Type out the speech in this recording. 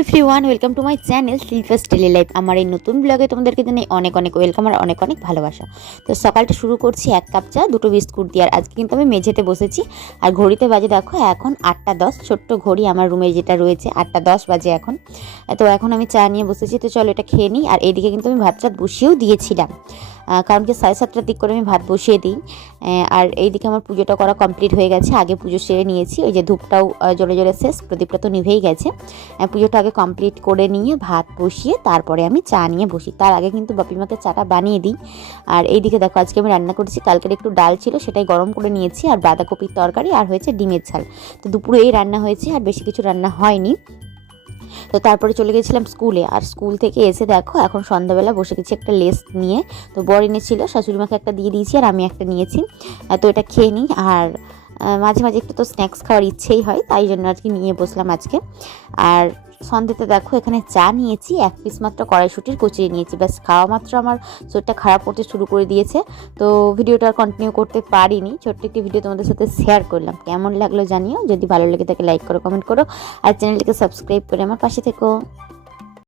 Every one welcome to my channel Shilpa's daily life আমার এই নতুন ব্লগে তোমাদেরকে জানাই অনেক অনেক ওয়েলকাম আর অনেক অনেক ভালোবাসা। তো সকালটা শুরু করছি এক কাপ চা, দুটো বিস্কুট দিয়ে, আর আজকে কিন্তু আমি মেঝেতে বসেছি। আর ঘড়িতে বাজে দেখো, এখন আটটা দশ, ছোট্ট ঘড়ি আমার রুমে যেটা রয়েছে, আটটা দশ বাজে এখন। তো এখন আমি চা নিয়ে বসেছি, তো চলো এটা খেয়ে নিই। আর এইদিকে কিন্তু আমি ভাত টাত বসিয়েও দিয়েছিলাম। কারণ কি সাড়ে সাতটার দিক করে আমি ভাত বসিয়ে দিই। আর এইদিকে আমার পুজোটা করা কমপ্লিট হয়ে গেছে। আগে পুজো সেরে নিয়েছি। ওই যে ধূপটাও আহ, জ্বলে জ্বলে শেষ প্রদীপটা তো নিভেই গেছে। পুজোটা আগে কমপ্লিট করে নিয়ে ভাত বসিয়ে তারপরে আমি চা নিয়ে বসি। তার আগে কিন্তু বাপিমাকে চাটা বানিয়ে দিই। আর এইদিকে দেখো আজকে আমি রান্না করেছি। কালকের একটু ডাল ছিল সেটাই গরম করে নিয়েছি। আর বাঁধাকপির তরকারি আর হয়েছে ডিমের ঝাল। তো দুপুরে এই রান্না হয়েছে আর বেশি কিছু রান্না হয়নি। তো তারপরে চলে গেছিলাম স্কুলে। আর স্কুল থেকে এসে দেখো, এখন সন্ধ্যাবেলা বসে গেছি একটা লেস নিয়ে। তো বর এনেছিল, শাশুড়ি মাকে একটা দিয়ে দিয়েছি আর আমি একটা নিয়েছি। তো এটা খেয়ে নিই। আর মাঝে মাঝে একটু তো স্ন্যাক্স খাওয়ার ইচ্ছেই হয়, তাই জন্য আর কি নিয়ে বসলাম আজকে। আর সন্ধ্যেতে দেখো, এখানে চা নিয়েছি, এক পিস মাত্র কড়াইশুটির, কচিয়ে নিয়েছি। ব্যাস, খাওয়া মাত্র আমার শরীরটা খারাপ করতে শুরু করে দিয়েছে। তো ভিডিওটা কন্টিনিউ করতে পারিনি। ছোট্ট একটি ভিডিও তোমাদের সাথে শেয়ার করলাম। কেমন লাগল জানিও। যদি ভালো লেগে তাকে লাইক করো কমেন্ট করো। আর চ্যানেলটিকে সাবস্ক্রাইব করে আমার পাশে থেকো।